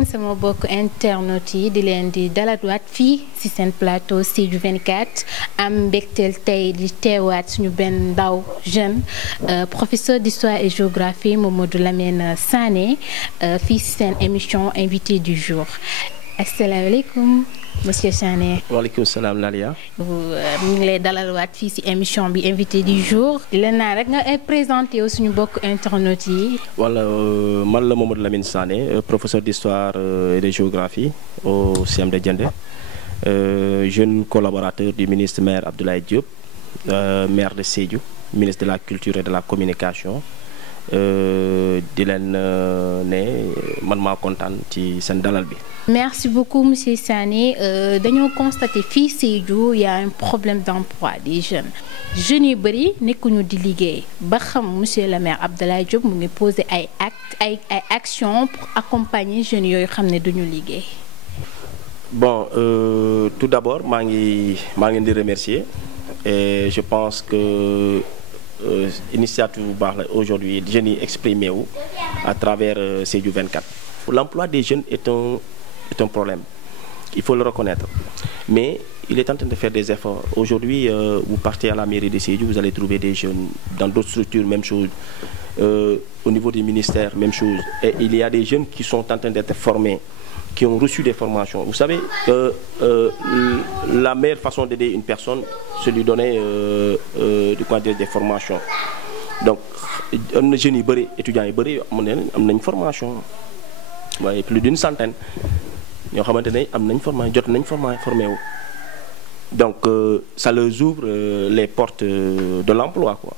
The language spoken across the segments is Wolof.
sama bokk internet yi di leen di dalatuwaat fii ci seen plateau Sédhiou 24 am mbégteel tey di teewaat suñu benn ndaw jeune professeur d'histoire et géographie Mamadou Lamine Sané fii ci seen émission invité du jour. Asalaamaaleykum monsieur Sané. waaleykum salaam Nalia. ñu ngi lay dalalwaat fii ci émission bi invité du jour. di leen naa rek nga ay présenté wu suñu bokk internet yi. wala man la Mamadou Lamine Sané professeur d'histoire et de géographie au CM de Diendé, jeune collaborateur du ministre maire Abdoulaye Diop, maire de Sédhiou, ministre de la culture et de la communication. di leen ne man maa kontaan ci seen dalal bi. Merci beaucoup monsieur Sané. dañoo constaté fii Sédhiou y a un problème d'emploi des jeunes yu bëri nekkuñu di liggéey ba xam monsieur le maire Abdoulaye Diop mu ngi poser ay actions pour accompagner jeunes yooyu xam ne duñu liggéey. Bon, tout d'abord maa ngi leen di remercier et je pense que initiative bu baax la aujourd'hui jeunes yi exprimé wu à travers Sédhiou 24. L'emploi des jeunes est un problème, il faut le reconnaître, mais il est en train de faire des efforts. Aujourd'hui, vous partez à la mairie de Sédhiou, vous allez trouver des jeunes dans d'autres structures, même chose. Au niveau des ministères, même chose. Et il y a des jeunes qui sont en train d'être formés, qui ont reçu des formations. Vous savez, la meilleure façon d'aider une personne, c'est lui donner des formations. Donc, am na jeunes yu bëri étudiants yu bëri am nañ formation waaye plus d'une centaine ñoo xamante ne am nañ formé wu. Donc ça leur ouvre les portes de l'emploi quoi.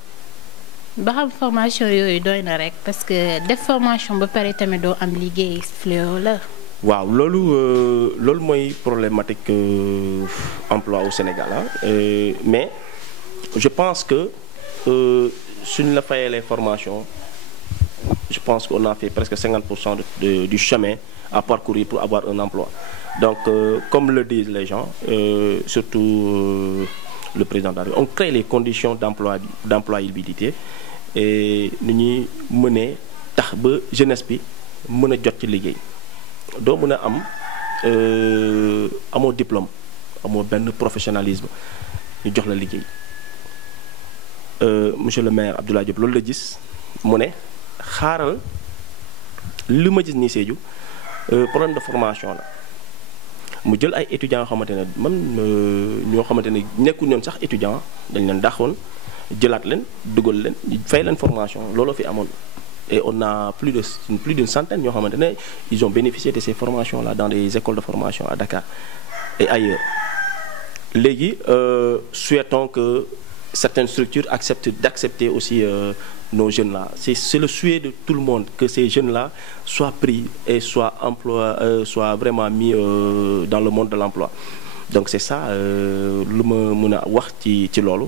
ba xam formation yooyu doy na rek parce que def formation ba pare tamit doo am liggéey fléau la. waaw loolu mooy problématique emploi au Sénégal mais je pense que suñ la fayee les formations je pense qu'on a fait presque 50% du chemin à parcourir pour avoir un emploi. Donc comme le disent les gens, surtout le président de la République, on crée les conditions d'employabilité et nu ñuy mënee tax ba jeunesse bi mën a jot ci liggéey. doo mën a am amoo diplôme amoo benn professionnalisme ñu jox la liggéey. Monsieur le maire Abdoulaye Diop loolu la gis mu ne xaaral li ma gis nii Sédhiou problème de formation la mu jël ay étudiants yoo xamante ne man ñoo xamante ne nekkul ñoon sax étudiant dañ leen dàqoon jëlaat leen dugal leen fay leen formation looloo fi amoon. Et on a plus d'une centaine ñoo xamante ne ils ont bénéficié de ces formations là dans des écoles de formation à Dakar et ailleurs. Léegi souhaitons que certaines structures d'accepter aussi nos jeunes là. C'est le souhait de tout le monde que ces jeunes là soient pris et soient vraiment mis dans le monde de l'emploi. Donc c'est ça lu ma mën a wax ci loolu.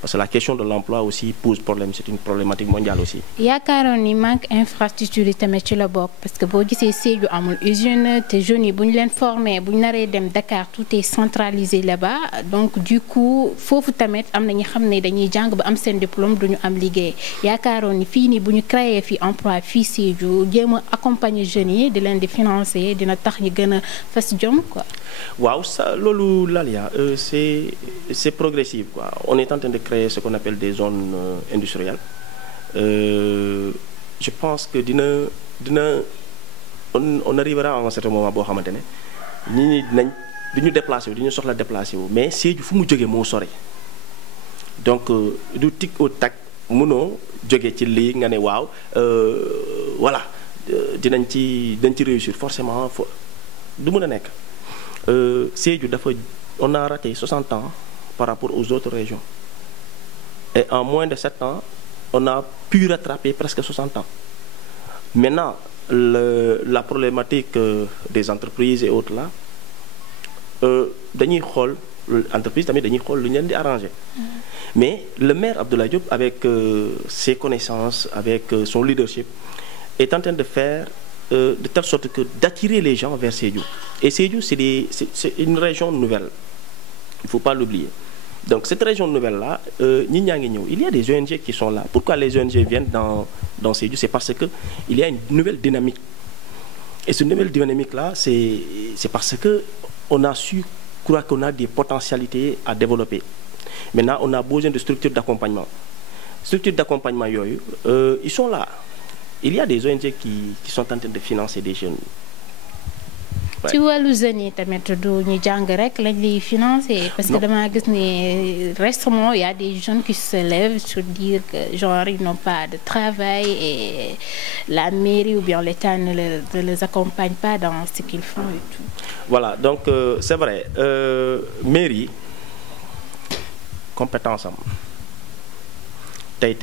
Parce que la question de l'emploi aussi pose problème, c'est une problématique mondiale aussi. yaakaaroon ni manque infrastructure yi tamit ci la bokk parce que boo gisee Sédhiou amul usine te jeunes yi bu ñu leen formé bu ñu naree dem Dakar tout est centralisé là-bas donc du coup foofu tamit am na ñi xam ne dañuy jàng ba am seen diplôme duñu am liggéey yaakaaroon ni fii nii bu ñu créé fii emploi fii Sédhiou jéem a accompagner jeunes yi di leen di financer dina tax ñu gën a fas jom quoi. waaw ça loolu Lalia c'est progressif quoi. On est en train de créer ce qu'on appelle des zones industrielles. Je pense que on arrivera à un certain moment boo xamante ne ñi dinañ duñu déplacé wu duñu soxla déplacé wu mais Sédhiou fu mu jógee moo sori donc du tic au tac mënoo jóge ci lii nga ne waaw voilà dañ ci réussir forcément du mën a nekk. Sédhiou on a raté 60 ans par rapport aux autres régions et en moins de 7 ans on a pu rattraper presque 60 ans. Maintenant la problématique des entreprises et autres là dañuy xool entreprise tamit dañuy xool lu ñu leen di arranger mais le maire Abdoulaye Diop avec ses connaissances avec son leadership est en train de faire de telle sorte que d'attirer les gens vers Sédhiou. Et Sédhiou, c'est une région nouvelle. Il ne faut pas l'oublier. Donc cette région nouvelle-là, il y a des ONG qui sont là. Pourquoi les ONG viennent dans Sédhiou? C'est parce qu'il y a une nouvelle dynamique. Et ce nouvelle dynamique-là, c'est parce que on a su croire qu'on a des potentialités à développer. Maintenant, on a besoin de structures d'accompagnement. Structures d'accompagnement, ils sont là. Il y a des ONG qui sont en train de financer des jeunes. ci wàllu jeunes yi tamit du ñu jàng rek lañ lay financer. parce que dama gis ne récemment il y a des jeunes qui se lèvent sur dire que genre ils n'ont pas de travail et la mairie ou bien l'État ne les accompagne pas dans ce qu'ils font et tout. Voilà, donc c'est vrai, mairie compétence am tey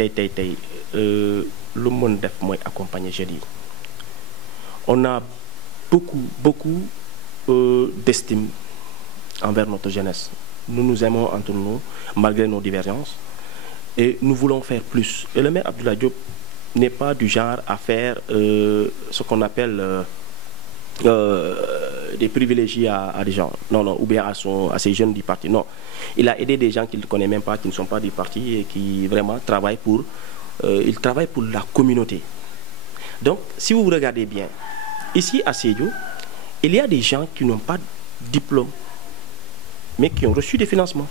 lu mën def mooy accompagner jeunes yi. On a beaucoup d'estime envers notre jeunesse. Nous nous aimons entre nous, malgré nos divergences, et nous voulons faire plus. Et le maire Abdoulaye Diop n'est pas du genre à faire ce qu'on appelle des privilégiés à des gens. Non, ou bien à ces jeunes du parti. Non. Il a aidé des gens qu'il ne connaît même pas, qui ne sont pas du parti, et qui vraiment travaillent pour la communauté. Donc, si vous regardez bien, ici à Sédhiou, il y a des gens qui n'ont pas de diplôme, mais qui ont reçu des financements.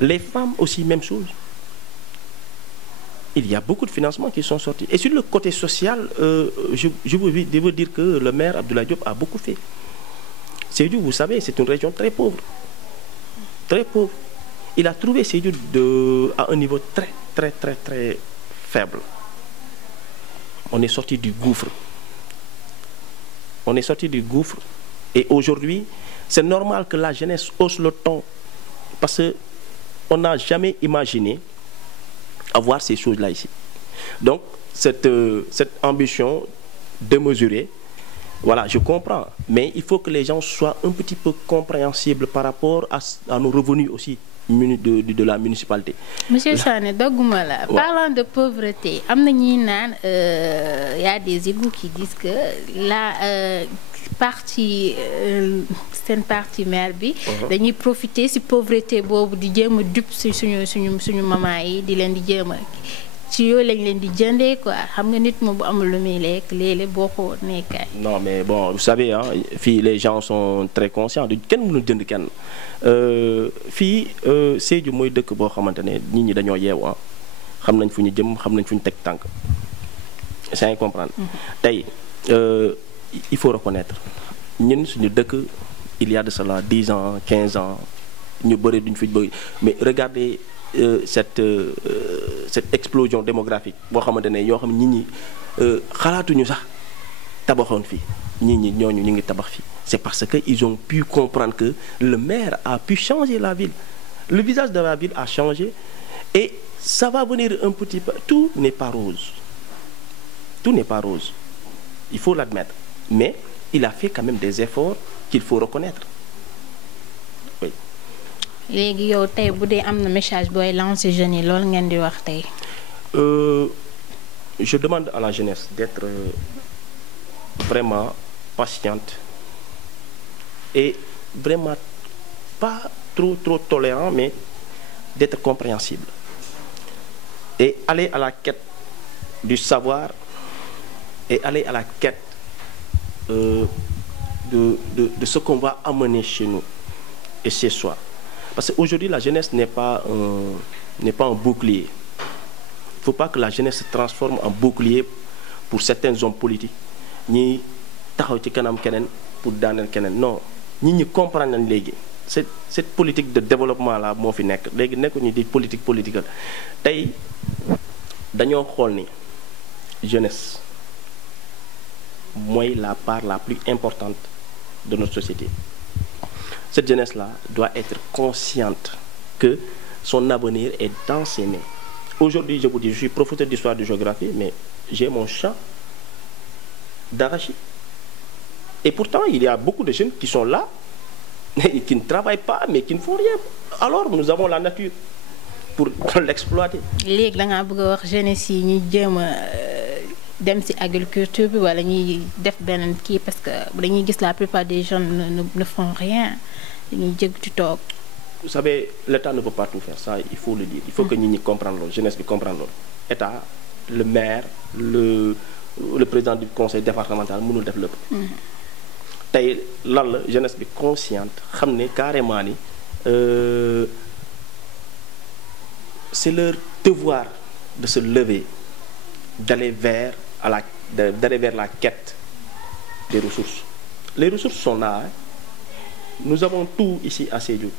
Les femmes aussi, même chose. Il y a beaucoup de financements qui sont sortis. Et sur le côté social, je veux dire que le maire Abdoulaye Diop a beaucoup fait. Sédhiou, vous savez, c'est une région très pauvre. Très pauvre. Il a trouvé Sédhiou à un niveau très faible. On est sorti du gouffre. On est sorti du gouffre. Et aujourd'hui, c'est normal que la jeunesse hausse le ton. Parce qu'on n'a jamais imaginé avoir ces choses-là ici. Donc, cette ambition démesurée, voilà, je comprends. Mais il faut que les gens soient un petit peu compréhensibles par rapport à nos revenus aussi de la municipalité. Monsieur Sané, dogguma la. Parlant de pauvreté, il y a des égouts qui disent que la partie maire bi dañuy profiter ci pauvreté boobu di jéem a dup ci suñu maman yi di leen di jéem a ci yooyu lañ leen di jëndee quoi xam nga nit moom bu amul lu muy lekk léeg-léeg boo ko nekkaay. Non mais bon, vous savez hein, fii les gens sont très conscients du kenn mënul jënd kenn fii Sédhiou mooy dëkk boo xamante ne nit ñi dañoo yeewu ah xam nañ fu ñu jëm xam nañ fu ñu teg tànk c'est à comprendre. Tey il faut reconnaître ñun suñu dëkk il y a de cela 10 ans 15 ans ñu bëri duñ fi bëri mais regardez cette explosion démographique boo xamante ne yoo xam nit ñi xalaatuñu sax tabaxoon fii nit ñi ñooñu ñu ngi tabax fii. C'est parce que ils ont pu comprendre que le maire a pu changer la ville. Le visage de la ville a changé et ça va venir un petit peu. Tout n'est pas rose. Tout n'est pas rose. Il faut l'admettre. Mais il a fait quand même des efforts qu'il faut reconnaître. Oui. léegi yow tey bu dee am na message booy lancer jeunes yi loolu ngeen di wax tey. Je demande à la jeunesse d'être vraiment patiente et vraiment pas trop tolérant, mais d'être compréhensible et aller à la quête du savoir et aller à la quête de ce qu'on va amener chez nous et chez soi. Parce qu'aujourd'hui, la jeunesse n'est pas un bouclier. Il ne faut pas que la jeunesse se transforme en bouclier pour certains hommes politiques. Ni taxaw ci kanam keneen pour daaneel keneen. Non, nit ñi comprendre nañ léegi. Cette politique de développement là moo fi nekk léegi nekkuñu di politique tey dañoo xool ni jeunesse mooy la part la plus importante de notre société. Cette jeunesse là doit être consciente que son avenir est dans ses mains. Aujourd'hui, je vous dis, je suis professeur d'histoire et de géographie, mais j'ai mon champ d'arachide. Et pourtant, il y a beaucoup de jeunes qui sont là, et qui ne travaillent pas, mais qui ne font rien. Alors, nous avons la nature pour l'exploiter. léegi da ngaa bëgg a wax jeunesse yi ñuy jéem a dem ci agriculture bi wala ñuy def beneen kii parce que dañuy gis la plupart des jeunes ne font rien dañuy jëg ci toog. Vous savez, l'État ne peut pas tout faire, ça, il faut le dire. Il faut que nous comprenions, la jeunesse comprenne. L'État, le maire, le président du conseil départemental, nous le développons. tey lan la jeunesse bi consciente xam ne carrément ni c'est leur devoir de se lever, d'aller vers la quête des ressources. Les ressources sont là, hein. Nous avons tout ici à Sédhiou.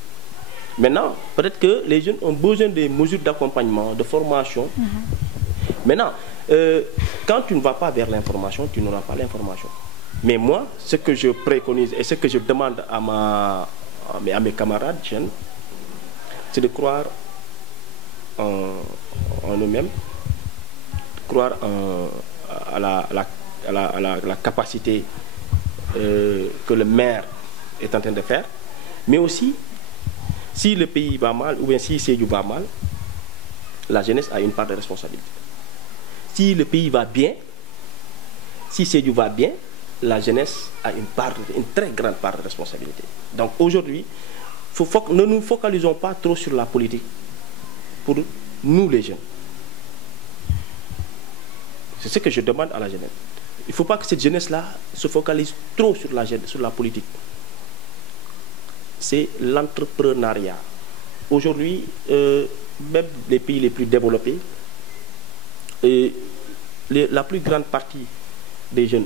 Maintenant, peut-être que les jeunes ont besoin des mesures d'accompagnement, de formation. Maintenant, quand tu ne vas pas vers l'information, tu n'auras pas l'information. Mais moi, ce que je préconise et ce que je demande à mes camarades jeunes, c'est de croire en eux-mêmes, croire à la capacité que le maire est en train de faire, mais aussi, si le pays va mal, ou bien si Sédhiou va mal, la jeunesse a une part de responsabilité. Si le pays va bien, si Sédhiou va bien, la jeunesse a une très grande part de responsabilité. Donc aujourd'hui, ne nous focalisons pas trop sur la politique pour nous les jeunes. C'est ce que je demande à la jeunesse. Il ne faut pas que cette jeunesse-là se focalise trop sur la politique. C'est l'entrepreneuriat. Aujourd'hui, même les pays les plus développés, la plus grande partie des jeunes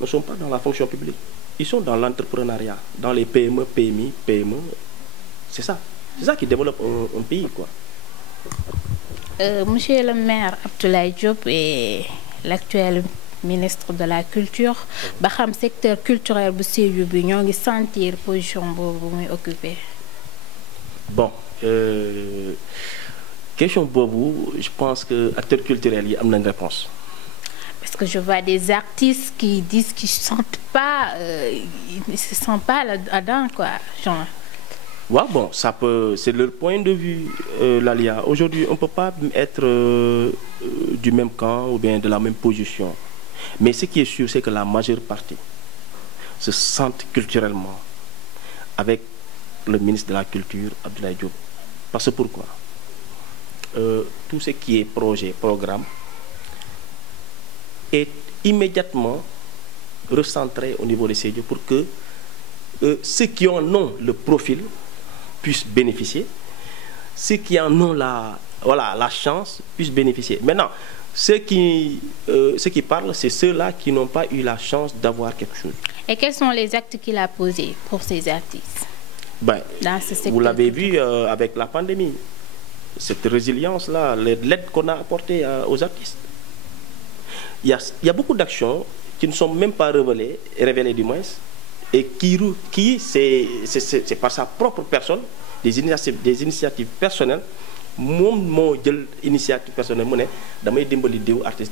ne sont pas dans la fonction publique. Ils sont dans l'entrepreneuriat, dans les PME, PMI, PME. C'est ça. C'est ça qui développe un pays, quoi. Monsieur le maire Abdoulaye Diop et l'actuel ministre de la culture, ba xam secteur culturel bu Sédhiou bi ñoo ngi sentir position boobu muy occupé. Bon, question boobu, je pense que acteurs culturels yi am nañ réponse. Parce que je vois des artistes qui disent qu'ils ne se sentent pas là-dedans, quoi. Genre. Ouais, bon, c'est leur point de vue, Lalia. Aujourd'hui, on ne peut pas être du même camp ou bien de la même position. Mais ce qui est sûr, c'est que la majeure partie se sentent culturellement avec le ministre de la Culture, Abdoulaye Diop. Parce que pourquoi? Tout ce qui est projet, programme, est immédiatement recentré au niveau de Sédhiou pour que ceux qui en ont le profil puissent bénéficier, ceux qui en ont la chance puissent bénéficier. Maintenant, ceux qui parlent, c'est ceux-là qui n'ont pas eu la chance d'avoir quelque chose. Et quels sont les actes qu'il a posés pour ces artistes? Ben, vous l'avez vu avec la pandémie, cette résilience-là, l'aide qu'on a apportée aux artistes. Il y a beaucoup d'actions qui ne sont même pas révélées du moins, et qui c'est par sa propre personne, des initiatives personnelles, moo jël initiative personnelle mu ne damay dimbali diw artiste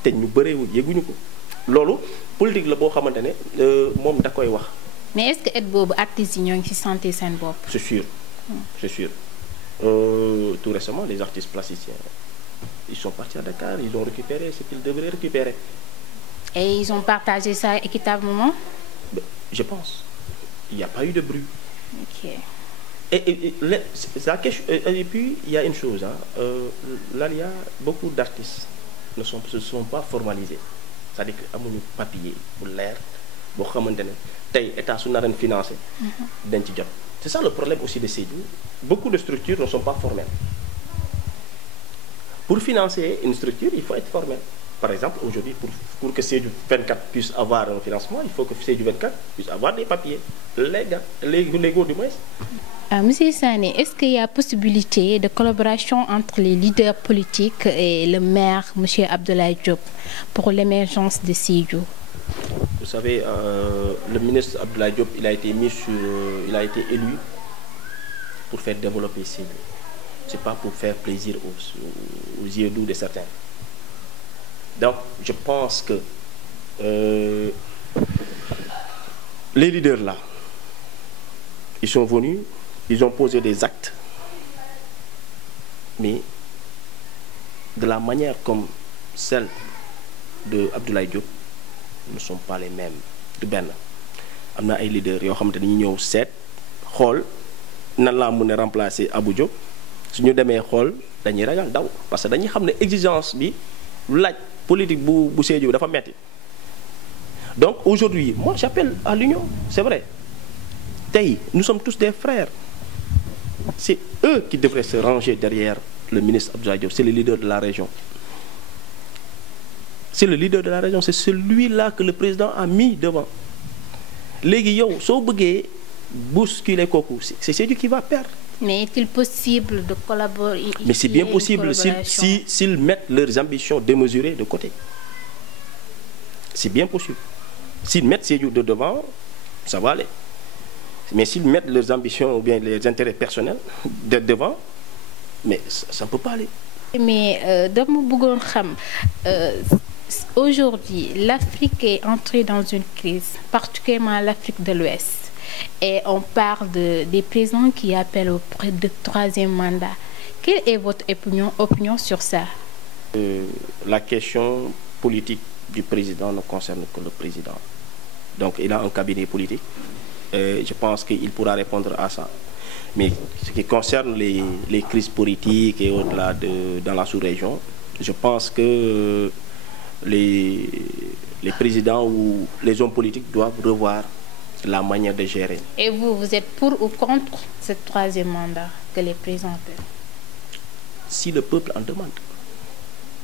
te ñu bëree yëguñu ko loolu politique la boo xamante ne moom da koy wax. Mais est-ce que aide boobu artistes yi ñoo ngi ci sentir seen bopp? C'est sûr, c'est sûr. Tout récemment, les artistes plasticiens, ils sont partis à Dakar, ils ont récupéré ce qu'ils devraient récupérer. Et ils ont partagé ça équitablement? Je pense. Il n'y a pas eu de bruit. Ok. Et puis, il y a une chose. Là, il y a beaucoup d'artistes ne se sont pas formalisés. C'est-à-dire qu'il y a un papier pour l'air, pour l'État est financé. C'est ça le problème aussi de Sédhiou. Beaucoup de structures ne sont pas formelles. Pour financer une structure, il faut être formel. Par exemple, aujourd'hui, pour que Sédhiou 24 puisse avoir un financement, il faut que Sédhiou 24 puisse avoir des papiers légaux du moins. Monsieur Sané, est-ce qu'il y a possibilité de collaboration entre les leaders politiques et le maire, monsieur Abdoulaye Diop, pour l'émergence de Sédhiou? Vous savez, le ministre Abdoulaye Diop, il a été élu pour faire développer Sédhiou. C'est pas pour faire plaisir aux yeux doux de certains. Donc, je pense que les leaders là, ils sont venus, ils ont posé des actes, mais de la manière comme celle de Abdoulaye Diop ne sont pas les mêmes. Du benn am na ay leaders yoo xamante ni ñu ñëw seet xool nan laa mën a remplacer Abou Diop su ñu demee xool dañuy ragal daw parce que dañuy xam ne exigence bi laaj politique bu Sédhiou dafa metti Donc aujourd'hui, moi j'appelle à l'union, c'est vrai. Nous sommes tous des frères. C'est eux qui devraient se ranger derrière le ministre Abdoulaye Diop, c'est le leader de la région. C'est le leader de la région, c'est celui-là que le président a mis devant. Léegi yow soo bëggee bousculer kooku, c'est celui qui va perdre. Mais est-il possible de collaborer? Mais c'est bien possible s'ils mettent leurs ambitions démesurées de côté. C'est bien possible. S'ils mettent Sédhiou de devant, ça va aller. Mais s'ils mettent leurs ambitions ou bien leurs intérêts personnels de devant, mais ça ne peut pas aller. Mais dama bëggoon xam aujourd'hui, l'Afrique est entrée dans une crise, particulièrement l'Afrique de l'Ouest. Et on parle des présidents qui appellent au troisième mandat. Quelle est votre opinion sur ça? La question politique du président ne concerne que le président. Donc il a un cabinet politique. Je pense qu'il pourra répondre à ça. Mais ce qui concerne les crises politiques et au-delà dans la sous-région, je pense que les présidents ou les hommes politiques doivent revoir la manière de gérer. Et vous êtes pour ou contre ce troisième mandat que les présidents peuvent? Si le peuple en demande.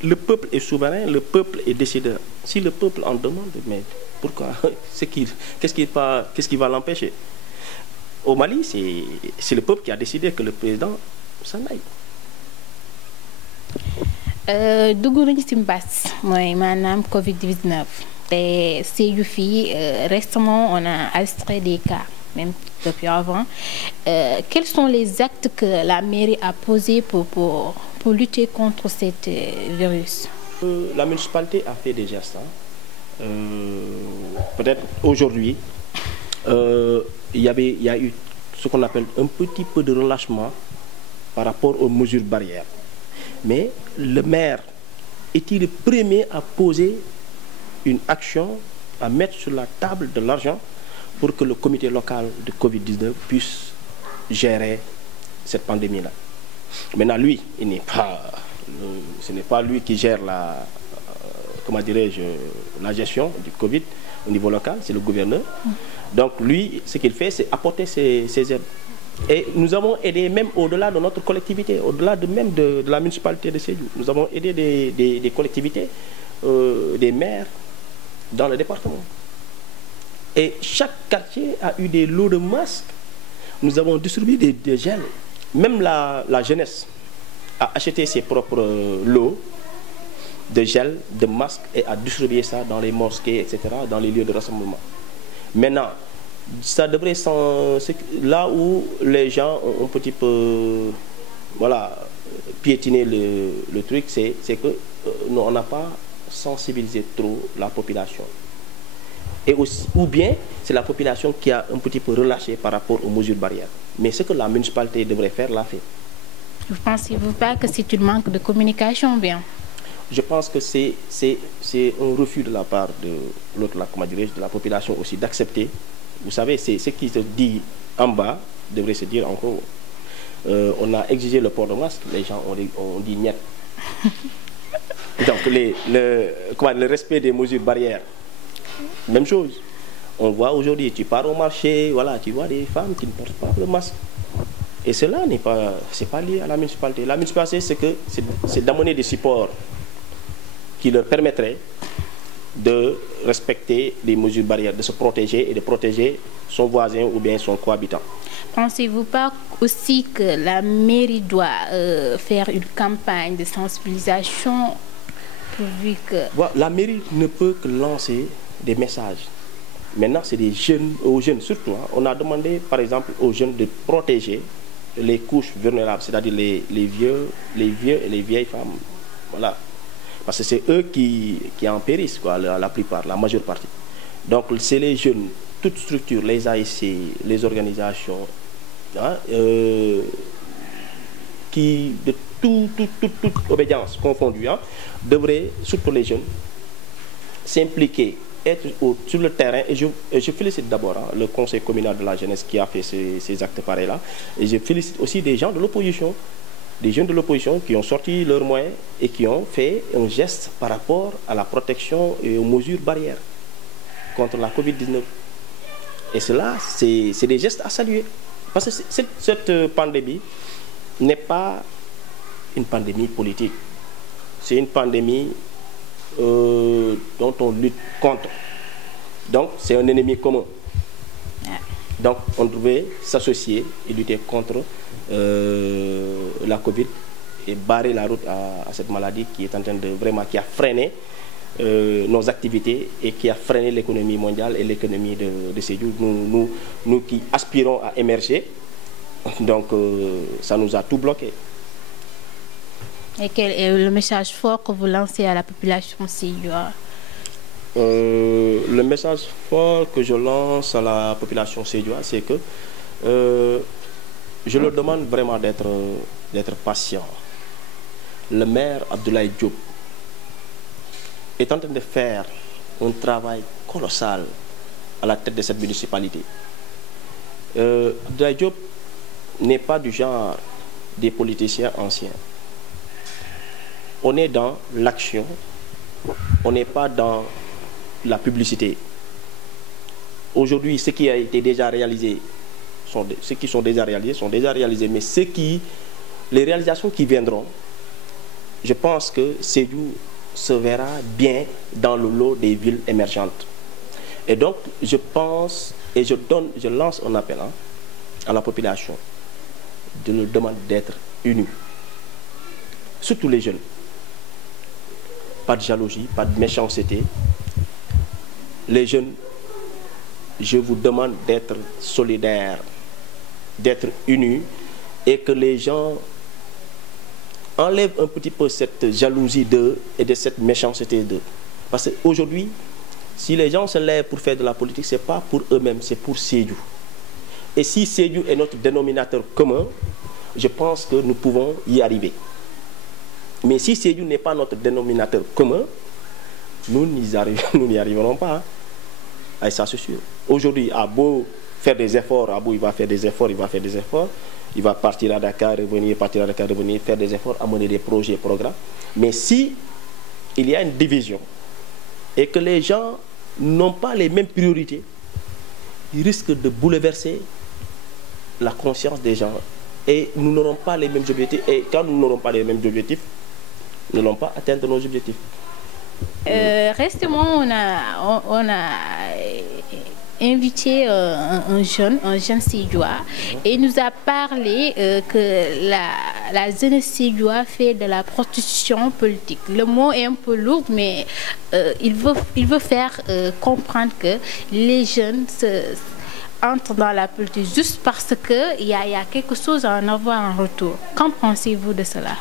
Le peuple est souverain, le peuple est décideur. Si le peuple en demande, mais pourquoi? Qu'est-ce qui va l'empêcher? Au Mali, c'est le peuple qui a décidé que le président s'en aille. dugg nañu ci mbas mooy maanaam Covid-19 te Sédhiou fii récemment on a enregistré des cas même depuis avant. Quels sont les actes que la mairie a posés pour lutter contre ce virus? La municipalité a fait des gestes. Peut-être aujourd'hui, il y a eu ce qu'on appelle un petit peu de relâchement par rapport aux mesures barrières. Mais le maire est-il le premier à poser une action, à mettre sur la table de l'argent pour que le comité local de Covid-19 puisse gérer cette pandémie-là. Maintenant, lui, ce n'est pas lui qui gère la gestion du Covid au niveau local, c'est le gouverneur. Donc lui, ce qu'il fait, c'est apporter ses aides. Et nous avons aidé même au-delà de notre collectivité, au-delà même de la municipalité de Sédhiou. Nous avons aidé des collectivités, des maires dans le département. Et chaque quartier a eu des lots de masques. Nous avons distribué des gels. Même la jeunesse a acheté ses propres lots de gel, de masques et a distribué ça dans les mosquées, etc., dans les lieux de rassemblement. Maintenant, ça devrait là où les gens ont un petit peu piétiné le truc, c'est que nous, on n'a pas sensibilisé trop la population. Et aussi, ou bien c'est la population qui a un petit peu relâché par rapport aux mesures barrières. Mais ce que la municipalité devrait faire, l'a fait. Ne pensez-vous pas que c'est un manque de communication bien? Je pense que c'est un refus de la part de la population aussi d'accepter. Vous savez, c'est ce qui se dit en bas devrait se dire en haut. On a exigé le port de masque, les gens ont dit niet. Donc le respect des mesures barrières, même chose. On voit aujourd'hui, tu pars au marché, voilà, tu vois des femmes qui ne portent pas le masque. Et cela c'est pas lié à la municipalité. La municipalité, c'est d'amener des supports qui leur permettraient de respecter les mesures barrières, de se protéger et de protéger son voisin ou bien son cohabitant. Pensez-vous pas aussi que la mairie doit faire une campagne de sensibilisation pourvu que... La mairie ne peut que lancer des messages. Maintenant, c'est aux jeunes surtout. On a demandé, par exemple, aux jeunes de protéger les couches vulnérables, c'est-à-dire les vieux et les vieilles femmes. Voilà. Parce que c'est eux qui en périssent, la plupart, la majeure partie. Donc, c'est les jeunes, toutes structures, les ASC, les organisations, qui, de toute obédience confondue, devraient, surtout les jeunes, s'impliquer, être sur le terrain. Et je félicite d'abord le conseil communal de la jeunesse qui a fait ces actes pareils-là. Et je félicite aussi des gens de l'opposition, des jeunes de l'opposition qui ont sorti leurs moyens et qui ont fait un geste par rapport à la protection et aux mesures barrières. contre la Covid-19. Et cela, c'est des gestes à saluer. Parce que cette pandémie n'est pas une pandémie politique. C'est une pandémie dont on lutte contre. Donc, c'est un ennemi commun. Donc, on devait s'associer et lutter contre la Covid et barrer la route à cette maladie qui est en train de vraiment, qui a freiné nos activités et qui a freiné l'économie mondiale et l'économie de Sédhiou. Nous qui aspirons à émerger, donc ça nous a tout bloqué. Et quel est le message fort que vous lancez à la population sédhioise? Le message fort que je lance à la population sédhioise, c'est que je leur demande vraiment d'être patient. Le maire Abdoulaye Diop est en train de faire un travail colossal à la tête de cette municipalité. Abdoulaye Diop n'est pas du genre des politiciens anciens. On est dans l'action, on n'est pas dans la publicité. Aujourd'hui, ce qui a été déjà réalisé, ceux qui sont déjà réalisés, mais les réalisations qui viendront, je pense que Sédhiou se verra bien dans le lot des villes émergentes. Et donc, je pense et je lance un appel à la population de leur demander d'être unis, surtout les jeunes. Pas de jalousie, pas de méchanceté. Les jeunes, je vous demande d'être solidaires, d'être unis et que les gens enlèvent un petit peu cette jalousie d'eux et de cette méchanceté d'eux. Parce qu'aujourd'hui, si les gens se lèvent pour faire de la politique, ce n'est pas pour eux-mêmes, c'est pour Sédhiou. Et si Sédhiou est notre dénominateur commun, je pense que nous pouvons y arriver. Mais si Sédhiou n'est pas notre dénominateur commun, nous n'y arriverons pas. Et ça, c'est sûr. Aujourd'hui, à beau faire des efforts, Abou, il va faire des efforts. Il va partir à Dakar, revenir, faire des efforts, amener des projets, programmes. Mais si il y a une division et que les gens n'ont pas les mêmes priorités, ils risquent de bouleverser la conscience des gens. Et nous n'aurons pas les mêmes objectifs. Et quand nous n'aurons pas les mêmes objectifs, nous n'allons pas atteindre nos objectifs. Récemment, on a invité un jeune sédhiois et il nous a parlé que la jeunesse sédhioise fait de la prostitution politique. Le mot est un peu lourd, mais il veut faire comprendre que les jeunes entrent dans la politique juste parce qu'il y a quelque chose à en avoir en retour. Qu'en pensez-vous de cela?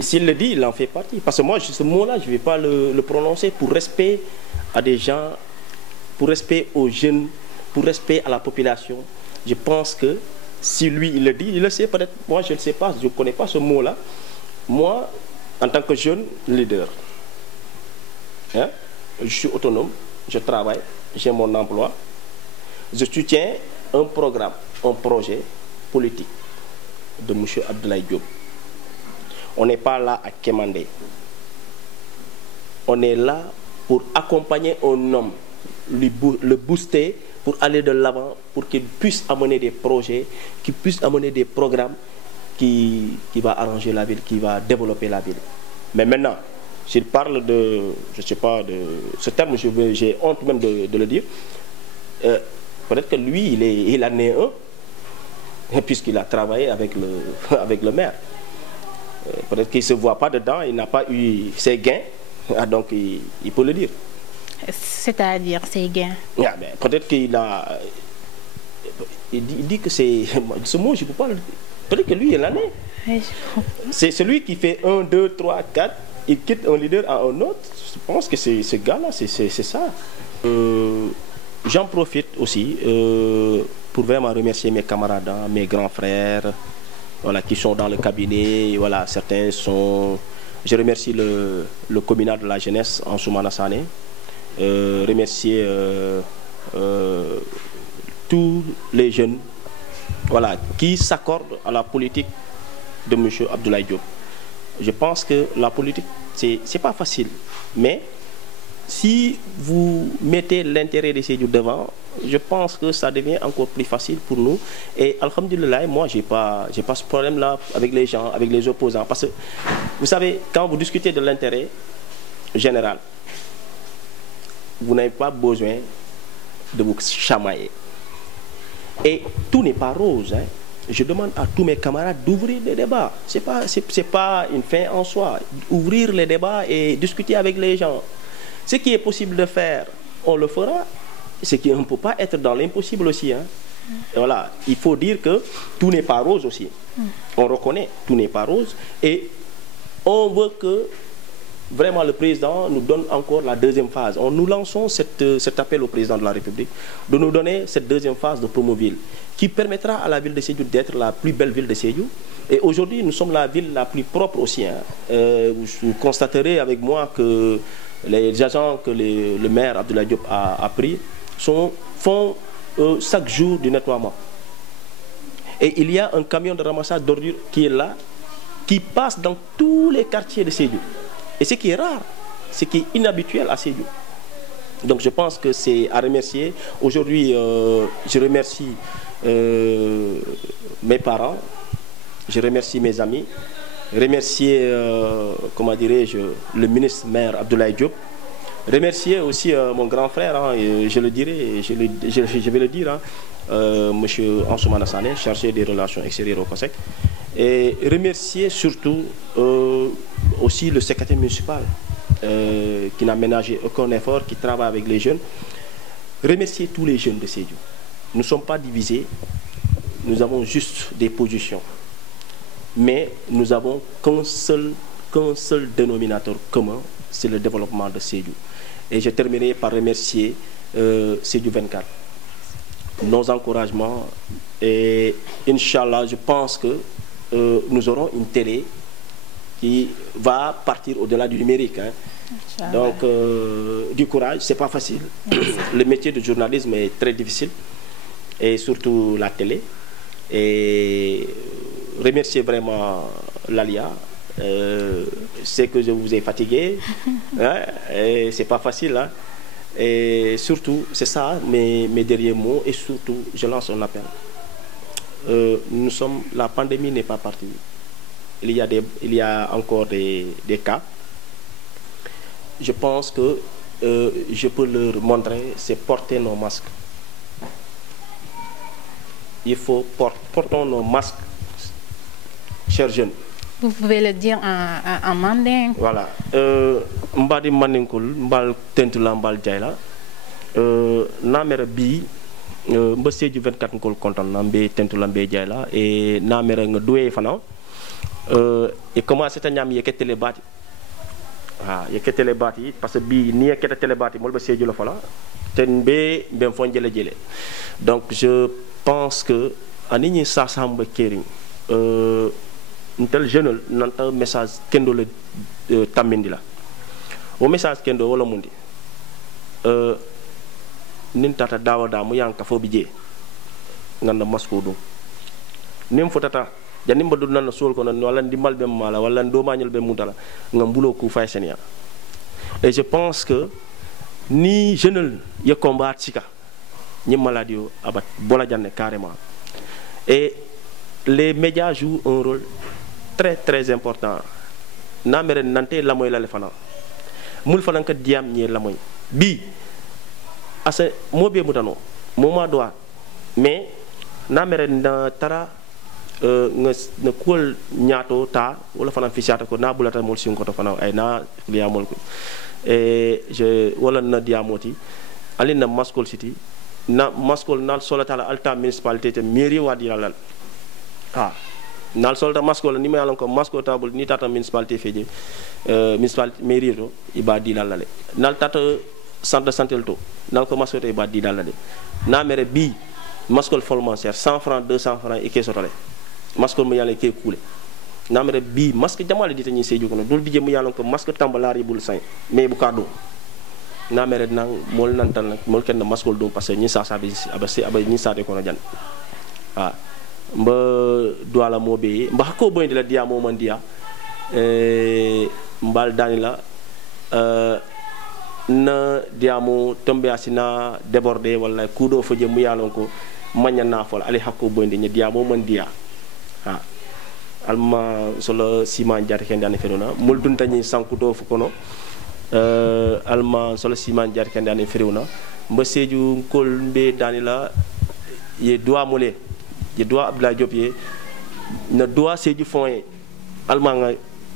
S'il le dit, il en fait partie. Parce que moi, ce mot-là, je ne vais pas le prononcer pour respect à des gens, pour respect aux jeunes, pour respect à la population. Je pense que si lui, il le dit, il le sait peut-être. Moi, je ne sais pas, je ne connais pas ce mot-là. Moi, en tant que jeune leader, je suis autonome, je travaille, j'ai mon emploi. Je soutiens un programme, un projet politique de M. Abdoulaye Diop. On n'est pas là à quémander. On est là pour accompagner un homme, le booster pour aller de l'avant, pour qu'il puisse amener des projets, qu'il puisse amener des programmes qui va arranger la ville, qui va développer la ville. Mais maintenant, s'il parle de, je ne sais pas, de ce terme, j'ai honte même de le dire, peut-être que lui, il en est un, puisqu'il a travaillé avec le maire. Peut-être qu'il ne se voit pas dedans, il n'a pas eu ses gains, donc il peut le dire. C'est-à-dire ses gains? Peut-être qu'il a... Il dit que c'est... Ce mot, je ne peux pas le dire. Peut-être que lui, il en est. C'est celui qui fait 1, 2, 3, 4, il quitte un leader à un autre. Je pense que c'est ce gars-là, c'est ça. J'en profite aussi pour vraiment remercier mes camarades, mes grands frères, voilà, qui sont dans le cabinet. Voilà, certains sont... Je remercie le communal de la jeunesse en Soumana Sané. Remercier tous les jeunes, voilà, qui s'accordent à la politique de M. Abdoulaye Diop. Je pense que la politique, c'est pas facile, mais si vous mettez l'intérêt de Sédhiou devant, je pense que ça devient encore plus facile pour nous. Et alhamdoulilah, moi, j'ai pas ce problème-là avec les gens, avec les opposants. Parce que, vous savez, quand vous discutez de l'intérêt général, vous n'avez pas besoin de vous chamailler. Et tout n'est pas rose. Hein. Je demande à tous mes camarades d'ouvrir les débats. C'est pas une fin en soi. Ouvrir les débats et discuter avec les gens. Ce qui est possible de faire, on le fera. Ce qui ne peut pas être dans l'impossible aussi. Hein. Voilà. Il faut dire que tout n'est pas rose aussi. On reconnaît, tout n'est pas rose. Et on veut que vraiment le président nous donne encore la deuxième phase. Nous lançons cet appel au président de la République de nous donner cette deuxième phase de Promoville qui permettra à la ville de Sédhiou d'être la plus belle ville de Sédhiou. Et aujourd'hui, nous sommes la ville la plus propre aussi. Hein. Vous constaterez avec moi que les agents que le maire Abdoulaye Diop a pris font chaque jour du nettoiement. Et il y a un camion de ramassage d'ordures qui est là, qui passe dans tous les quartiers de Sédhiou. Et ce qui est rare, ce qui est inhabituel à Sédhiou. Donc je pense que c'est à remercier. Aujourd'hui, je remercie mes parents, je remercie mes amis, remercier, comment dirais-je, le ministre maire Abdoulaye Diop, remercier aussi mon grand frère, hein, je le dirai, je vais le dire, hein, monsieur Ansoumana Sané, chargé des relations extérieures au COSEC, et remercier surtout aussi le secrétaire municipal qui n'a ménagé aucun effort, qui travaille avec les jeunes. Remercier tous les jeunes de Sédhiou. Nous ne sommes pas divisés, nous avons juste des positions. Mais nous avons qu'un seul dénominateur commun, c'est le développement de Sédhiou. Et je terminerai par remercier Sédhiou 24. Nos encouragements. Et Inch'Allah, je pense que nous aurons une télé qui va partir au-delà du numérique. Hein. Donc, du courage, c'est pas facile. Le métier de journalisme est très difficile, et surtout la télé. Et remercier vraiment Lalia. C'est que je vous ai fatigué. Hein, et c'est pas facile. Hein. Et surtout, c'est ça mes derniers mots. Et surtout, je lance un appel. La pandémie n'est pas partie. Il y a encore des cas. Je pense que je peux leur montrer, c'est porter nos masques. Il faut portons nos masques, chers jeunes. Vous pouvez le dire en manding. Voilà. Mbadi maninkul mbal tentula mbal jayla. Namera bi mba Sédhiou 24 ngol kontan na mbe tentula mbe jayla et namera nga doué fana. Et commencé à ñam yeke télébati. Ah, yeke télébati parce que bi ni yeke télébati mol ba Sédhiou la fala. Ten be ben fon jele jele. Donc je pense que anini sa samba kering un tel jeune nanta message kendo le tamindi la. O message kendo wala mundi. Nin tata dawada mu yanka fo bije. Nganda masko do. Nim fotata janim ba dunna sol ko non wala ndimal be mala wala ndo mañul be mutala ngambulo ku fay senia. Et je pense que ni jeune ye combat sika ni maladie abat bola janne carrément. Et les médias jouent un rôle très très important. Namere nante lamoy la lefana mul fana ka diam ñe lamoy bi asa mo be mutano moment doit mais namere na tara nga kuol ñaato ta wala fana fi siata ko na bulata mol sin ko to fana ay na liya mol ko et je wala na diamoti alina maskol city na maskol nal solata la alta municipalité te mairie wadi la ah nal solta maskol ni ma yalon ko maskol table ni tata municipalité feje municipalité mairie to ibadi la le nal tata centre de santé to nal ko maskol to ibadi la le na mere bi maskol formancière 100 francs 200 francs e ke sotale maskol mo yalla ke coulé na mere bi masque jamale dita ni Sédhiou ko dul dije mo yalon ko masque tambalari bul sañ mais bu kado na mere nang mol nantal nak mol ken maskol do parce que ni sa sabi abasi abay ni sa de ko no jan ah mba douala mobe mba ko boy de la dia mo man dia mbal danila na diamo tombe asina débordé wala kudo foje mu yalon ko manya na fol ali hakko bondi ni diamo man dia ha alma solo siman jati ken dane feruna mul dun tani sankuto fu kono alma solo siman jati ken dane feruna mba seju kol be danila ye doa molé ye doa abdullah diop ye na doa seju fon alma nga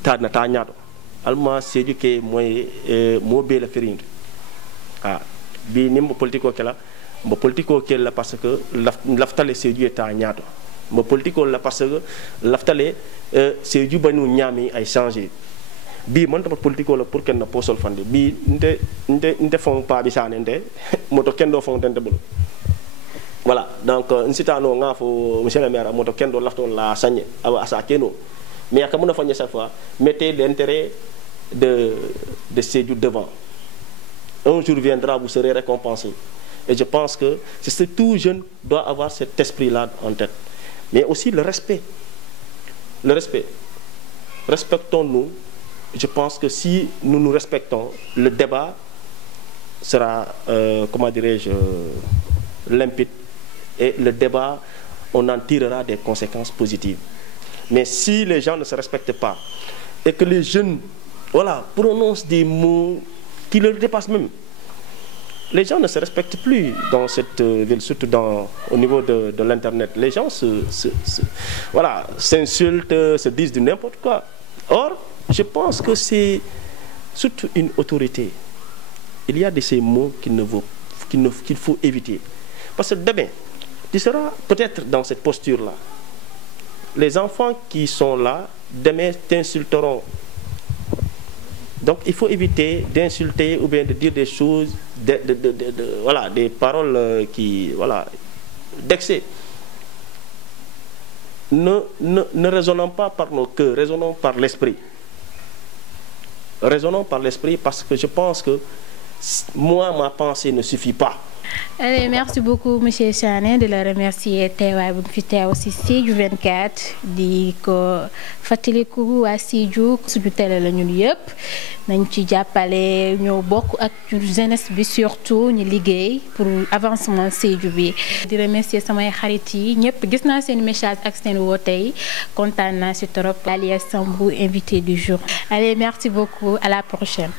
ta na ta nyaato alma seju ke moy mo be la ferindu bi nimbo politiko kala mbo politiko kala parce que laftale seju eta nyaato mbo politiko la parce que laftale seju banu nyami ay changer bi man ta politiko la pour ken na posol fande bi nte fon pa bi sane nte moto ken do fon tente bul voilà donc nsitano nga fo monsieur le maire moto ken do lafton la sagné awa asa keno mais comme on a fait chaque fois, mettez l'intérêt de Sédhiou devant. Un jour viendra, vous serez récompensé. Et je pense que tout jeune doit avoir cet esprit-là en tête. Mais aussi le respect. Le respect. Respectons-nous. Je pense que si nous nous respectons, le débat sera, comment dirais-je, limpide. Et le débat, on en tirera des conséquences positives. Mais si les gens ne se respectent pas et que les jeunes prononcent des mots qui leur dépassent même, les gens ne se respectent plus dans cette ville, surtout au niveau de l'Internet. Les gens s'insultent, se disent du n'importe quoi. Or, je pense que c'est surtout une autorité. Il y a de ces mots qu'il faut éviter. Parce que demain, tu seras peut-être dans cette posture-là. Les enfants qui sont là, demain, t'insulteront. Donc, il faut éviter d'insulter ou bien de dire des choses, des paroles d'excès. Ne raisonnons pas par nos cœurs, raisonnons par l'esprit. Raisonnons par l'esprit parce que je pense que moi, ma pensée ne suffit pas. Allez, merci beaucoup monsieur Sané de la remercier teewaay bu fi teew ci Sédhiou 24 di ko fàttaliku waa Sédhiou suñu télé la ñun yëpp nañ ci jàppale ñoo bokk ak jeunesse bi surtout ñu liggéey pour avancement Sédhiou bi di remercier samay xarit yi ñëpp gis naa seen message ak seen woote yi kontaan naa ci trop Alias Sambou invité du jour. Allez, merci beaucoup, à la prochaine.